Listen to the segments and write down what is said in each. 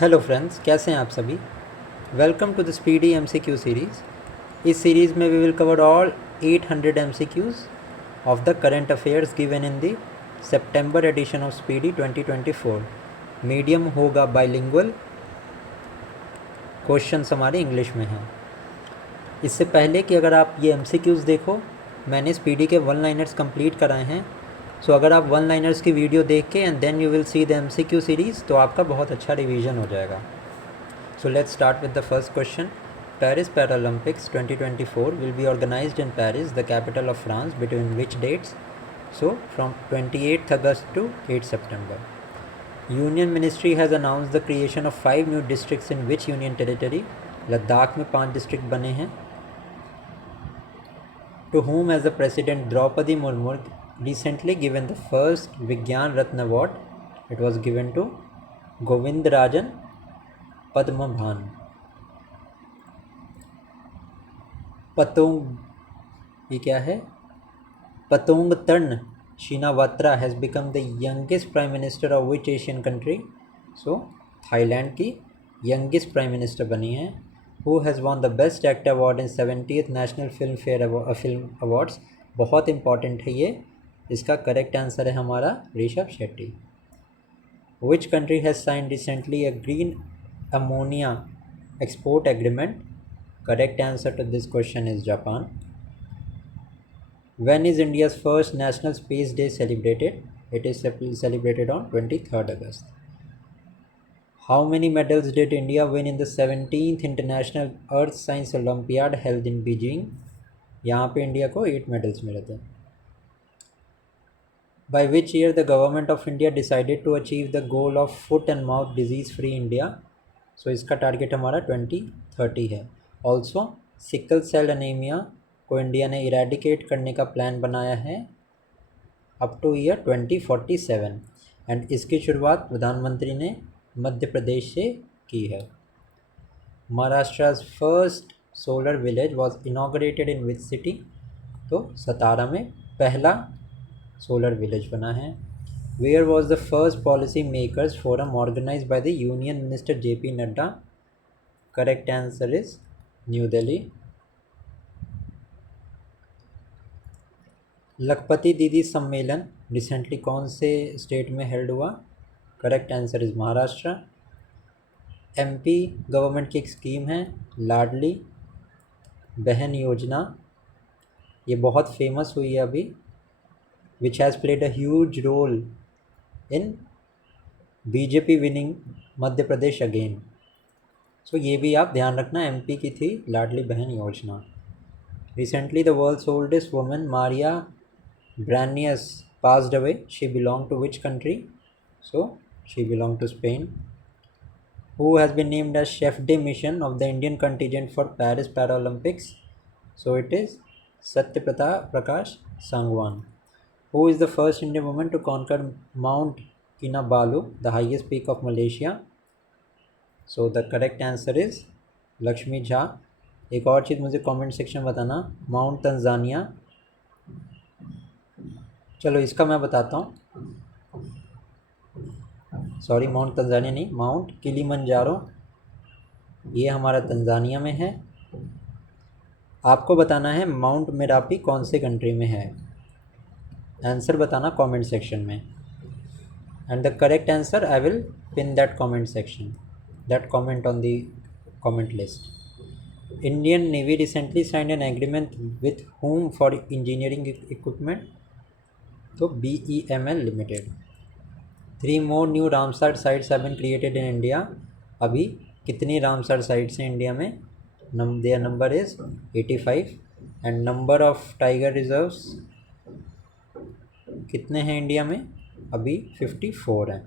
Hello friends, कैसे हैं आप सभी। Welcome to the Speedy MCQ series. इस सीरीज़ में we will cover all 800 MCQs of the current affairs given in the September edition of Speedy 2024। Medium होगा bilingual, questions हमारे इंग्लिश में हैं। इससे पहले कि अगर आप ये एमसीक्यूज़ देखो, मैंने स्पीडी के वन लाइनर्स कंप्लीट कराए हैं। सो अगर आप वन लाइनर्स की वीडियो देख के and then you will see the MCQ series, तो आपका बहुत अच्छा रिवीजन हो जाएगा। So let's start with the first question. Paris Paralympics 2024 will be organized in Paris, the capital of France, between which dates? So from 28th August to 8 September. Union Ministry has announced the creation of 5 new districts in which union territory? Ladakh में 5 district बने हैं. To whom has the President Draupadi Murmu recently given the first Vigyan Ratna Award? It was given to Govindarajan Padmabhan. पतोंग, ये क्या है? Paetongtarn Shinawatra has become the youngest prime minister of which Asian country? So Thailand की youngest prime minister बनी हैं। Who has won the best actor award in 70th national film fair film awards? बहुत important है ये। इसका correct answer है हमारा Rishabh Shetty. Which country has sign recently a green ammonia export agreement? Correct answer to this question is Japan. When is India's first National Space Day celebrated? It is celebrated on 23rd August. How many medals did India win in the 17th International Earth Science Olympiad held in Beijing? यहाँ पे India को 8 medals मिले थे। By which year the government of India decided to achieve the goal of foot and mouth disease free India? So इसका target हमारा 2030 है। Also sickle cell anaemia को India ने इरेडिकेट करने का प्लान बनाया है अप टू ईयर 2047 एंड इसकी शुरुआत प्रधानमंत्री ने मध्य प्रदेश से की है। Maharashtra first solar village was inaugurated in which city? तो सतारा में पहला सोलर विलेज बना है। Where was the first policy makers forum organise by the union minister JP Nadda? Correct answer is New Delhi. Lakhpati Didi सम्मेलन रिसेंटली कौन से स्टेट में हेल्ड हुआ? Correct answer is Maharashtra. MP government की एक स्कीम है लाडली बहन योजना, ये बहुत फेमस हुई है अभी, which has played a huge role in BJP winning Madhya Pradesh again. So ये भी आप ध्यान रखना, MP की थी Ladli Behna Yojana. Recently the world's oldest woman Maria Branyas passed away, she belong to which country? So she belong to Spain. Who has been named as chef de mission of the Indian contingent for Paris Paralympics? So it is Satyaprata Prakash Sangwan. Who is the first Indian woman to conquer Mount Kinabalu, the highest peak of Malaysia? So the correct answer is Lakshmi Jha. एक और चीज़ मुझे comment section में बताना, mount Tanzania. चलो इसका मैं बताता हूँ, सॉरी माउंट तंजानिया नहीं, माउंट किलिमंजारो, ये हमारा तंजानिया में है। आपको बताना है माउंट मेरापी कौन से कंट्री में है, आंसर बताना कमेंट सेक्शन में। And the correct answer I will pin that comment section, that comment on the comment list. Indian navy recently signed an agreement with home for engineering equipment? तो BEML limited. 3 more new Ramsar sites have been created in India. अभी कितनी Ramsar sites हैं India में? their number is 85 and number of tiger reserves कितने हैं India में? अभी 54 हैं।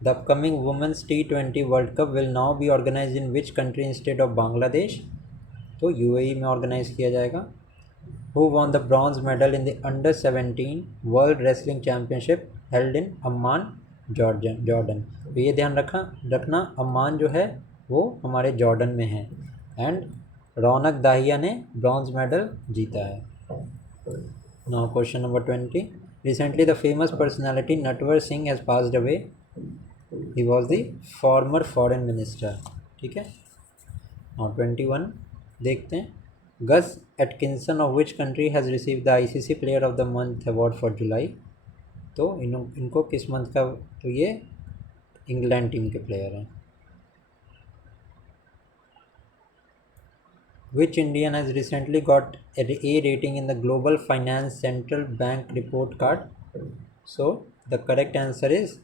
The upcoming women's T20 world cup will now be organise in which country instead of Bangladesh? तो UAE में ऑर्गेनाइज किया जाएगा। Who won the bronze medal in the under 17 World Wrestling Championship held in Amman, Jordan? तो ये ध्यान रखना Amman जो है वो हमारे जॉर्डन में है एंड रौनक दाहिया ने ब्रॉन्ज मेडल जीता है। Now question number 20। Recently the famous personality Natwar Singh has passed away. He was the former foreign minister. ठीक है। और 21 देखते हैं। Gus Atkinson of which country has receive the ICC player of the month award for July. तो इनको किस month का, तो ये इंग्लैंड टीम के प्लेयर हैं। Which Indian has recently got a rating in the Global Finance Central Bank report card? So the correct answer is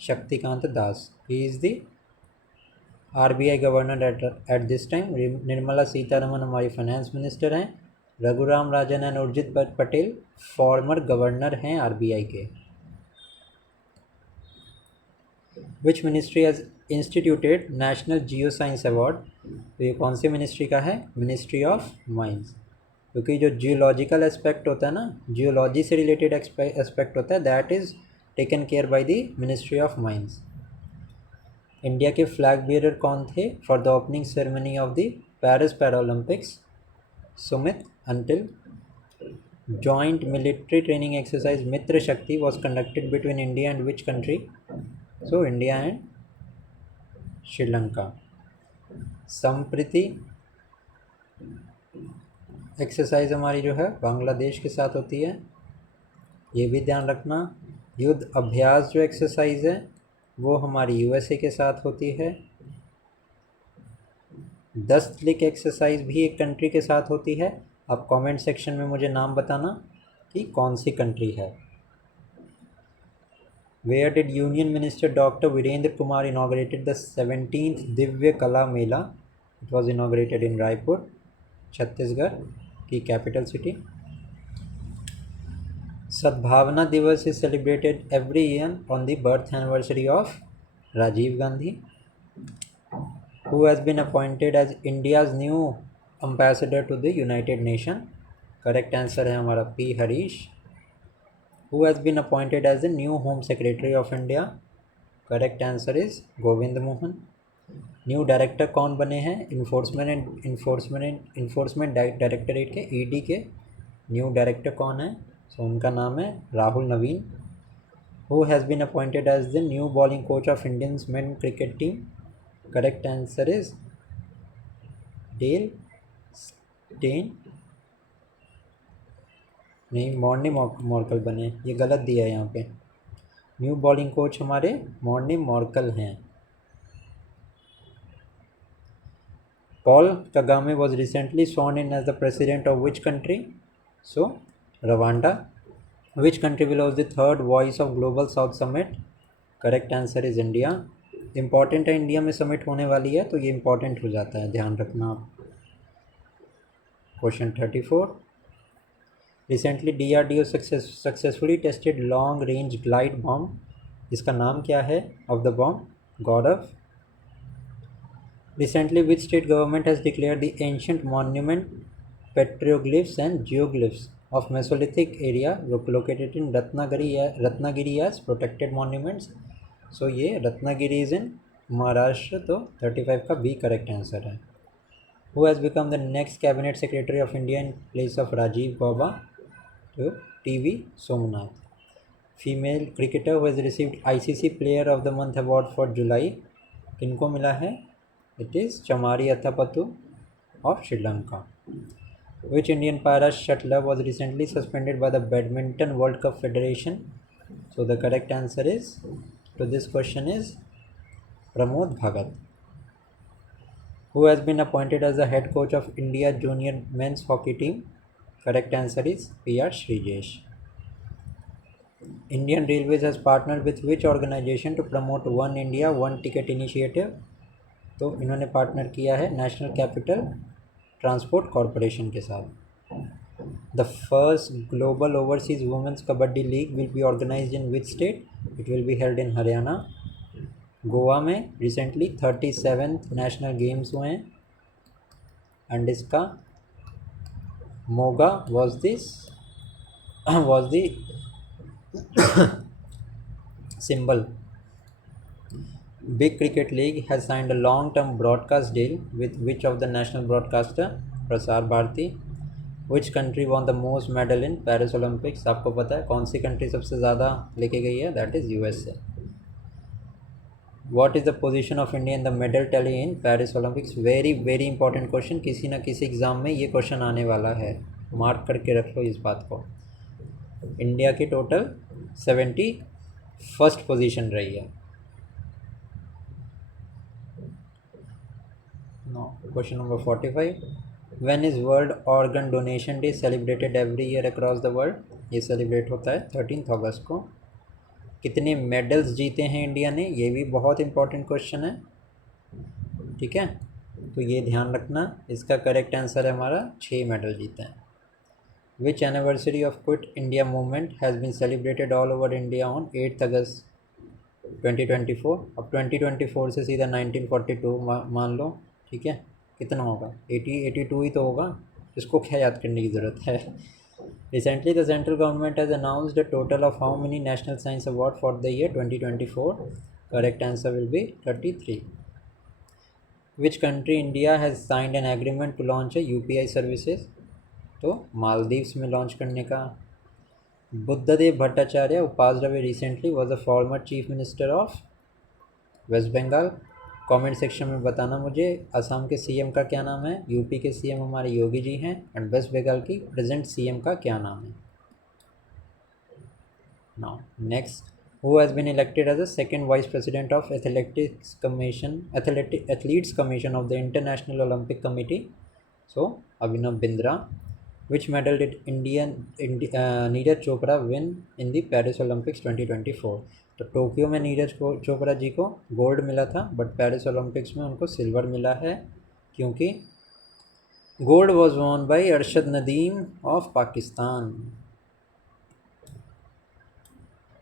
Shaktikant Das. He is the RBI governor at this time. Nirmala Sitharaman हमारी finance minister हैं। Raghuram Rajan and Urjit Patel former governor हैं RBI के। Which ministry has instituted national geo science award. तो ये कौन सी ministry का है? Ministry of mines. क्योंकि जो जियोलॉजिकल एस्पेक्ट होता है ना, जियोलॉजी से रिलेटेड एस्पेक्ट होता है, that is taken care by the ministry of mines. India के फ्लैग बियरर कौन थे for the opening ceremony of the Paris Paralympics? Sumit Antil. Joint military training exercise Mitra Shakti was conducted between India and which country? So India and Sri Lanka. Sampriti exercise हमारी जो है बांग्लादेश के साथ होती है, ये भी ध्यान रखना। युद्ध अभ्यास जो एक्सरसाइज है वो हमारी यूएसए के साथ होती है। 10 क्लिक एक्सरसाइज भी एक कंट्री के साथ होती है। आप कमेंट सेक्शन में मुझे नाम बताना कि कौन सी कंट्री है। Where did Union Minister Dr. Virendra Kumar inaugurated the 17th Divya Kala Mela? It was inaugurated in Raipur, Chhattisgarh की कैपिटल सिटी। सद्भावना दिवस is celebrated every year on the birth anniversary of Rajiv Gandhi. Who has been appointed as India's new ambassador to the United Nations? Correct answer है हमारा P. Harish. Who has been appointed as the new Home Secretary of India? Correct answer is Govind Mohan. New director कौन बने हैं? Enforcement directorate के ED के new director कौन है? सो उनका नाम है राहुल नवीन। Who has been appointed as the new bowling coach of Indian men's cricket team? Correct answer is Dale Steyn। नहीं, मॉर्नी मॉर्कल बने, ये गलत दिया है यहाँ पे। न्यू बॉलिंग कोच हमारे मॉर्नी मॉर्कल हैं। Paul Kagame was recently sworn in as the president of which country? So Rwanda. Which country will host the third Voice of Global South Summit? Correct answer is India. Important है, India में summit होने वाली है तो ये important हो जाता है, ध्यान रखना आप। Question 34। Recently DRDO successfully tested long range glide bomb. इसका नाम क्या है ऑफ द बॉम्ब? गॉडफ। Recently, which state government has declared the ancient monument, petroglyphs and geoglyphs of Mesolithic area located in Ratnagiri as protected monuments? So ये Ratnagiri is in Maharashtra, तो 35 का B correct answer है। Who has become the next cabinet secretary of India in place of Rajiv Gauba? तो TV Somnath। Female cricketer who has received ICC Player of the Month award for July, किनको मिला है? It is Chamari Athapattu of Sri Lanka. Which Indian para shuttler was recently suspended by the Badminton World Cup Federation? So the correct answer is to this question is Pramod Bhagat. Who has been appointed as the head coach of India Junior Men's Hockey Team? Correct answer is P.R. Srijesh. Indian Railways has partnered with which organization to promote One India One Ticket initiative? तो इन्होंने partner किया है national capital transport corporation के साथ। The first global overseas women's kabaddi league will be organised in which state? It will be held in Haryana. Goa में recently 37th national games हुए हैं and इसका Moga was the symbol. Big Cricket League has signed a long-term broadcast deal with which of the national broadcaster? Prasar Bharati. Which country won the most medal in Paris Olympics? आपको पता है कौन सी country सबसे ज़्यादा लेके गई है? That is USA। What is the position of India in the medal tally in Paris Olympics? Very very important question, किसी ना किसी एग्ज़ाम में ये क्वेश्चन आने वाला है, मार्क करके रख लो इस बात को। इंडिया की टोटल 71st पोजीशन रही है। Question number 45, when is world organ donation day celebrated every year across the world? ये सेलिब्रेट होता है 13 अगस्त को। कितने मेडल्स जीते हैं इंडिया ने? ये भी बहुत इंपॉर्टेंट क्वेश्चन है, ठीक है, तो ये ध्यान रखना। इसका करेक्ट आंसर है हमारा 6 मेडल जीते हैं। Which anniversary of quit India movement has been celebrated all over India on 8 August 2024? अब 2024 से सीधा 1942 मान लो, ठीक है, कितना होगा? 82 ही तो होगा, इसको क्या याद करने की ज़रूरत है। Recently, the central government has announced a total of how many National Science Award for the year 2024? Correct answer will be 33. Which country India has signed an agreement to launch a UPI services? तो मालदीव्स में launch करने का। Buddhadeb Bhattacharya who passed away recently was the former chief minister of West Bengal. Comment section में बताना मुझे असम के CM का क्या नाम है, यूपी के सीएम हमारे योगी जी हैं, एंड वेस्ट बंगाल की प्रेजेंट सीएम का क्या नाम है। Now next, who has been elected as the second vice president of athletics commission of the international Olympic committee? So Abhinav Bindra. Which medal did Neeraj Chopra win in the Paris Olympics 2024? तो Tokyo में नीरज चोपड़ा जी को gold मिला था, but Paris Olympics में उनको silver मिला है, क्योंकि gold was won by Arshad Nadeem of Pakistan.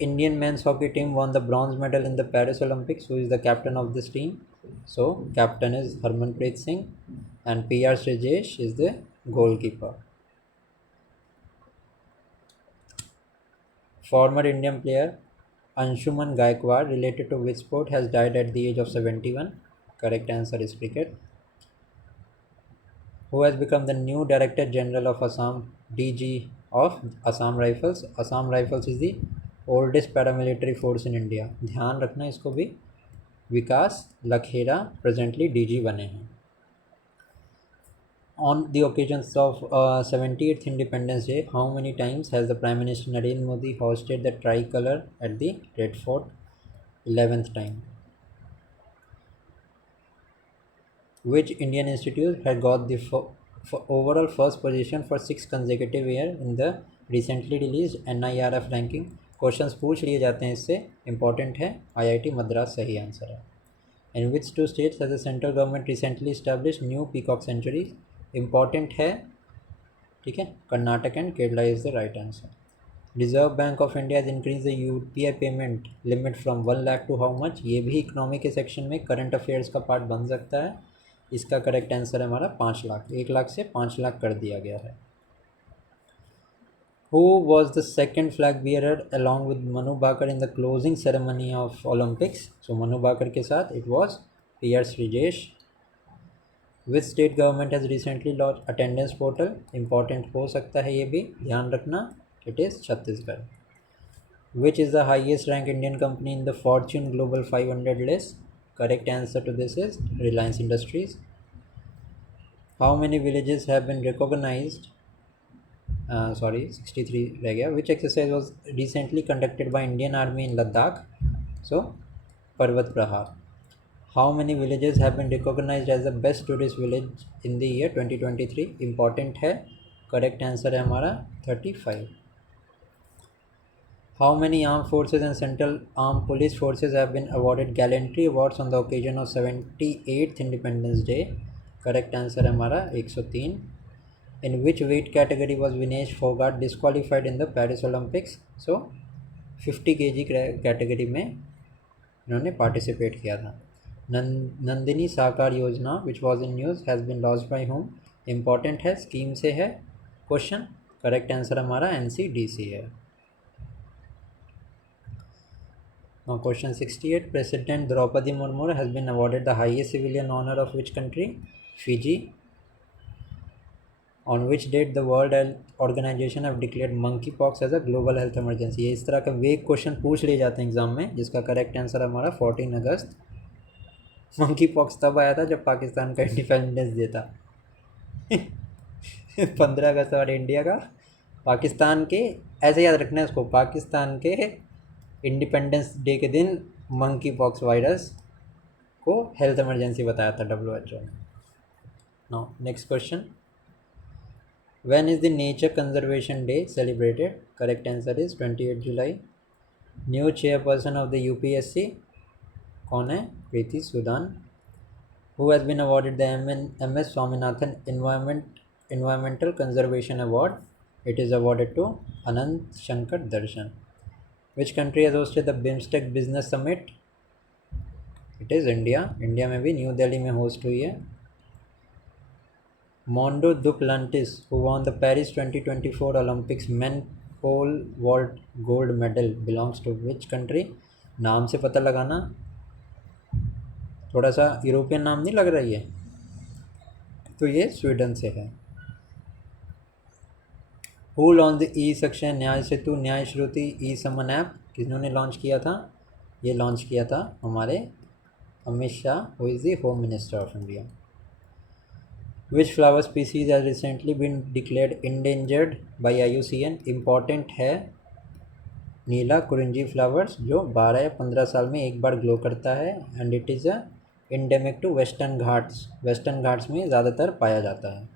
Indian men's hockey team won the bronze medal in the Paris Olympics. Who is the captain of this team? So captain is Harmanpreet Singh, and PR Srijesh is the goalkeeper. Former Indian player Anshuman Gaikwad, related to which sport, has died at the age of 71? Correct answer is cricket. Who has become the new Director General of Assam, DG of Assam Rifles? Assam Rifles is the oldest paramilitary force in India, ध्यान रखना इसको भी। विकास Lakhera presently DG बने हैं। On the occasions of 78th independence day, how many times has the prime minister Narendra Modi hosted the try colour at the red fort? 11th time. Which Indian institute had got the overall first position for 6 consecutive year in the recently release NIRF ranking? Questions पूछ लिए जाते हैं, इससे important है। IIT Madras सही answer है। In which 2 states has the central government recently establish new peacock sanctuary? Important है, ठीक है, Karnataka and Kerala is the right answer. Reserve Bank of India has increase the UPI payment limit from 1 lakh to how much? ये भी economy के section में current affairs का part बन सकता है। इसका करेक्ट आंसर है हमारा 5 लाख, 1 लाख से 5 लाख कर दिया गया है। Who was the second flag bearer along with Manu Bhaker in the closing ceremony of Olympics? So Manu Bhaker के साथ it was PR Srijesh. Which state government has recently launched attendance portal? Important हो सकता है ये भी, ध्यान रखना, it is Chhattisgarh. Which is the highest ranked Indian company in the Fortune Global 500 list? Correct answer to this is Reliance Industries. How many villages have been recognized? 63 रह गया। Which exercise was recently conducted by Indian Army in Ladakh? So पर्वत प्रहार। How many villages have been recognized as the best tourist village in the year 2023? Important है, correct answer है हमारा 35। How many armed forces and central armed police forces have been awarded gallantry awards on the occasion of 78th Independence Day? Correct answer है हमारा 103। In which weight category was Vinesh Fogart disqualified in the Paris Olympics? So 50 kg category में इन्होंने participate किया था। नंदिनी साकार योजना which was in news has been launched by home? Important है, scheme से है क्वेश्चन। करेक्ट आंसर हमारा NCDC है। Now question 68, President Draupadi Murmu has been awarded the highest civilian honor of which country? Fiji. On which date the World Health Organization have declared monkeypox as a global health emergency? ये इस तरह का वेग question पूछ लिए जाते हैं exam में, जिसका करेक्ट आंसर हमारा 14 अगस्त मंकी पॉक्स तब आया था जब पाकिस्तान का इंडिपेंडेंस डे था। 15 अगस्त और इंडिया का, पाकिस्तान के, ऐसे याद रखना है उसको, पाकिस्तान के इंडिपेंडेंस डे के दिन मंकी पॉक्स वायरस को हेल्थ इमरजेंसी बताया था WHO ने। Now next question, when is the nature conservation day celebrated? Correct answer is 28 July. New chairperson of the UPSC कौन है? Preeti Sudan. Who has been awarded the MS Swaminathan Environmental Conservation Award? It is awarded to Anant Shankar Darshan. Which country has hosted the BIMSTEC Business Summit? It is India. India में भी new Delhi में host हुई है। Mondo Duplantis, who won the Paris 2024 Olympics men pole vault gold medal, belongs to which country? नाम से पता लगाना, थोड़ा सा यूरोपियन नाम नहीं लग रही है, तो ये स्वीडन से है। Who launch the E section न्याय सेतु न्याय श्रुति ई समन ऐप? किन्होंने लॉन्च किया था? ये लॉन्च किया था हमारे Amit Shah, who is the home minister of India. Which flower species has recently been declared endangered by IUCN? Important है नीला कुरिंजी फ्लावर्स, जो 12 या 15 साल में एक बार ग्लो करता है, and it is a endemic to western Ghats. Western Ghats में ज़्यादातर पाया जाता है।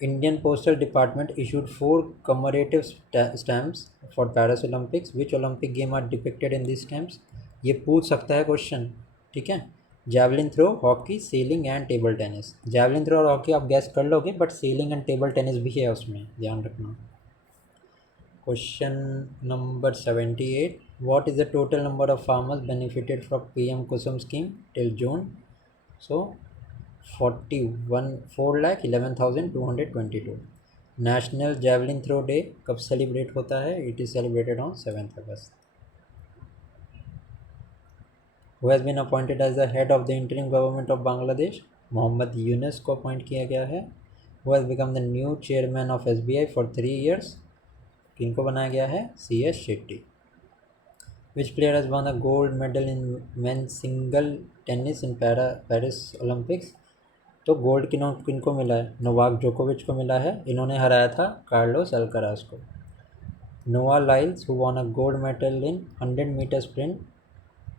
Indian Postal Department issued 4 commemorative stamps for Paris Olympics. Which Olympic game are depicted in these stamps? ये पूछ सकता है क्वेश्चन, ठीक है। Javelin throw, hockey, sailing and table tennis. Javelin throw और हॉकी आप गैस कर लोगे, but sailing and table tennis भी है उसमें, ध्यान रखना। Question number 78, what is the total number of farmers benefited from PM Kusum scheme till June? सो 4,11,222। नेशनल जैवलिन थ्रो डे कब सेलिब्रेट होता है? It is celebrated on 7 August. Who has been appointed as the head of the interim government of Bangladesh? Mohammad Yunus को appoint किया गया है। Who has become the new chairman of SBI for 3 years? किनको बनाया गया है? CS Shetty. Which player has won a gold medal in men single tennis in Paris Olympics? तो gold किनको मिला है? नोवाक जोकोविच को मिला है, इन्होंने हराया था कार्लोस अल्कराज को। Noah Lyles, who won a gold medal in 100 metre sprint,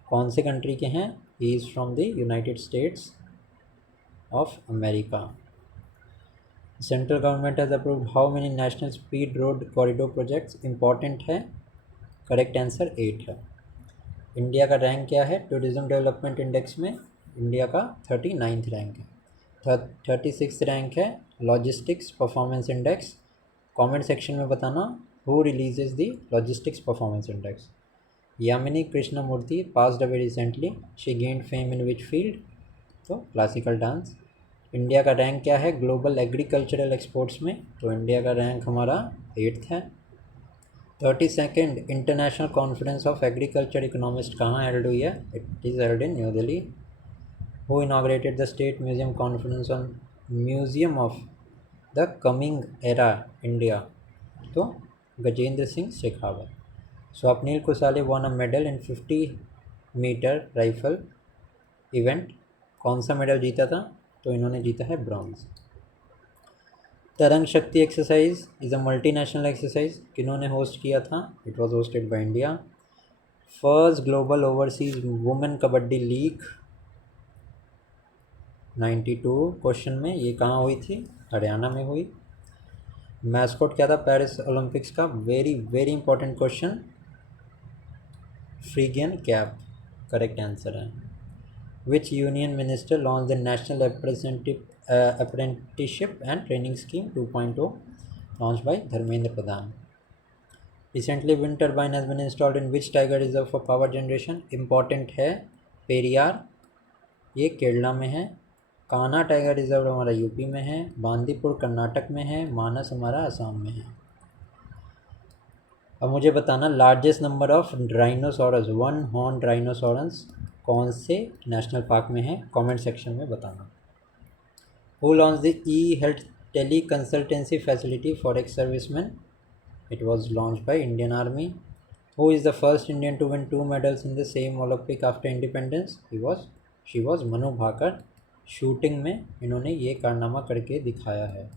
कौन से कंट्री के हैं? He is from the United States of America. Central government has approved how many national speed road corridor projects? Important है, correct answer 8 है। India का rank क्या है tourism development index में? इंडिया का 39th रैंक है। 36th रैंक है logistics performance index. Comment section में बताना who releases the logistics performance index. Yamini Krishnamurthy passed away recently, she gained fame in which field? तो क्लासिकल डांस। इंडिया का rank क्या है ग्लोबल एग्रीकल्चरल एक्सपोर्ट्स में? तो इंडिया का रैंक हमारा 8th है। 32nd international conference of agriculture economist कहाँ हेल्ड हुई है? It is held in new Delhi. Who inaugurated the State Museum Conference on Museum of the Coming Era India? तो Gajendra Singh Shekhawat. Swapnil Kusale won a medal in 50 metre rifle event, कौन सा medal जीता था? तो इन्होंने जीता है bronze. Tarang Shakti exercise is a multinational exercise, किन्होंने होस्ट किया था? It was hosted by India. First global overseas women kabaddi league 92 question में, ये कहाँ हुई थी? हरियाणा में हुई। मैस्कॉट क्या था पेरिस ओलंपिक्स का? Very very important question, Phrygian cap, correct answer है। Which union minister launch the national apprenticeship and training scheme 2.0, launch by Dharmendra Pradhan. Recently wind turbine has been installed in which tiger reserve for power generation? Important है पेरियार, ये केरला में है। Kanha tiger reserve हमारा UP में है। बांदीपुर कर्नाटक में है। मानस हमारा असम में है। अब मुझे बताना largest number of rhinoceros, 1 horn rhinoceros कौन से नेशनल पार्क में है? कमेंट सेक्शन में बताना। Who launch the e health tele consultancy facility for ex serviceman? It was launch by Indian army. Who is the first Indian to win 2 medals in the same Olympic after independence? He was she was Manu Bhaker. Shooting में इन्होंने ये कारनामा करके दिखाया है।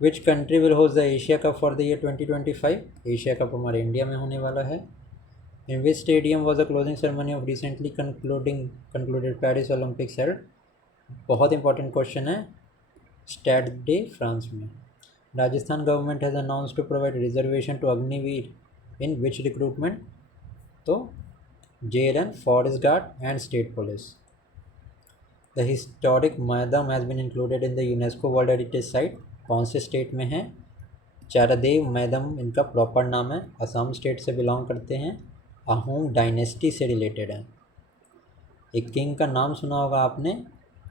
Which country will host the Asia cup for the year 2025? Asia cup हमारे India में होने वाला है। In which stadium was the closing ceremony of recently concluded Paris Olympics held? बहुत इंपॉर्टेंट क्वेश्चन है। स्टैड डे फ्रांस में। Rajasthan government has announce to provide reservation to Agniveer in which recruitment? तो JLN, forest guard and state police. The historic Maidam has been included in the UNESCO world heritage site. कौन से state में है? चारादेव Madame इनका proper नाम है। Assam state से belong करते हैं। अहोम डायनेस्टी से रिलेटेड है। एक किंग का नाम सुना होगा आपने,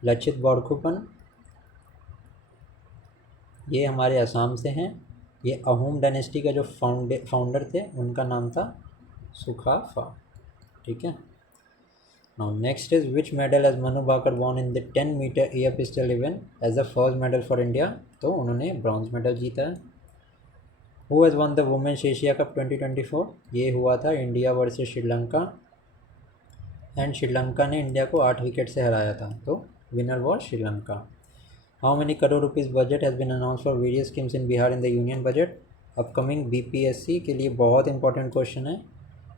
लचित बोरफुकन। ये हमारे असम से हैं। ये अहोम डायनेस्टी का जो फाउंडर थे उनका नाम था सुखाफा। ठीक है। Now next is which medal as Manu Bhaker won in the 10 metre air pistol event as the first medal for India? तो उन्होंने ब्रॉन्ज मेडल जीता है। Who has won the women's Asia cup 2024? ये हुआ था India versus Sri Lanka and Sri Lanka ने India को 8 wicket से हराया था। तो winner was Sri Lanka. How many crore rupees budget has been announce for various schemes in Bihar in the union budget? Upcoming BPSC के लिए बहुत इंपॉर्टेंट क्वेश्चन है।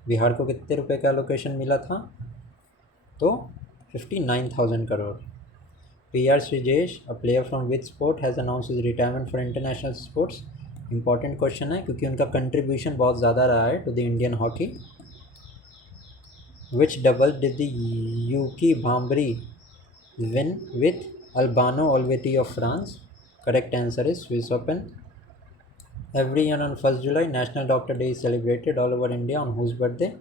बिहार को कितने रुपए का एलोकेशन मिला था? तो 59,000 crore. PR Sreejesh, a player from which sport, has announce his retirement for international sports? Important question है क्योंकि उनका कंट्रीब्यूशन बहुत ज़्यादा रहा है to the Indian hockey. Which double did the Yuki Bhambri win with Albano Olvetti of France? Correct answer is Swiss Open. Every year on 1st July National Doctor Day is celebrated all over India. On whose birthday?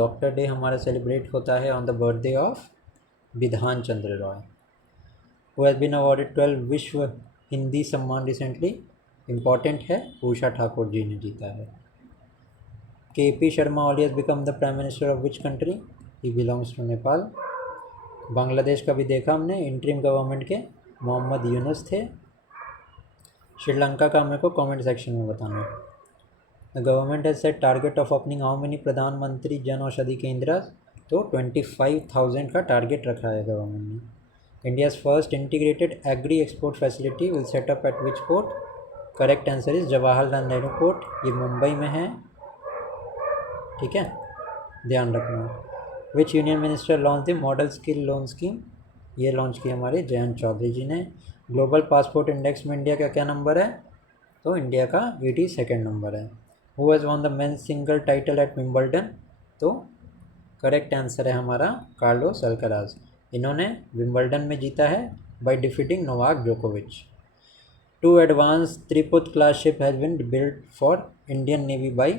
Doctor Day हमारा celebrate होता है on the birthday of Bidhan Chandra Roy. Who has been awarded 12 विश्व हिंदी सम्मान recently? Important है, उषा ठाकुर जी ने जीता है। KP Sharma Oli has become the Prime Minister of which country? He belongs to Nepal. Bangladesh का भी देखा हमने, इंटरिम गवर्नमेंट के मोहम्मद यूनुस थे। श्रीलंका का मेरे को कमेंट सेक्शन में बताना। The government has set target of opening how many प्रधानमंत्री जन औषधि केंद्र? तो 25,000 का टारगेट रखा है गवर्नमेंट ने। India's first integrated agree export facility will setup at which port? Correct answer is Jawaharlal Nehru port. ये मुंबई में है। ठीक है, ध्यान रखना। विच union minister launch the model skill loan scheme? ये लॉन्च की हमारे जयंत चौधरी जी ने। ग्लोबल पासपोर्ट इंडेक्स में इंडिया का क्या नंबर है? तो इंडिया का 82nd नंबर है। Who has won the men's single title at Wimbledon? तो करेक्ट आंसर है हमारा कार्लोस अल्कराज। इन्होंने विंबलडन में जीता है बाय डिफीटिंग नोवाक जोकोविच। 2 advance Triput class ship has been build for Indian navy by?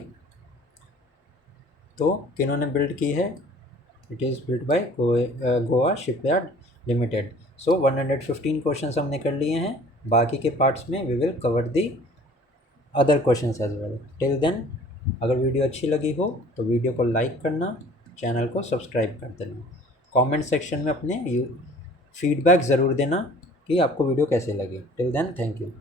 तो किन्होंने बिल्ड की है? It is built by Goa Shipyard Limited. So 115 questions हमने कर लिए हैं। बाकी के पार्ट्स में we will cover the other questions as well. Till then अगर वीडियो अच्छी लगी हो तो वीडियो को लाइक करना, चैनल को सब्सक्राइब कर देना। कमेंट सेक्शन में अपने फीडबैक ज़रूर देना कि आपको वीडियो कैसे लगी। Till then thank you.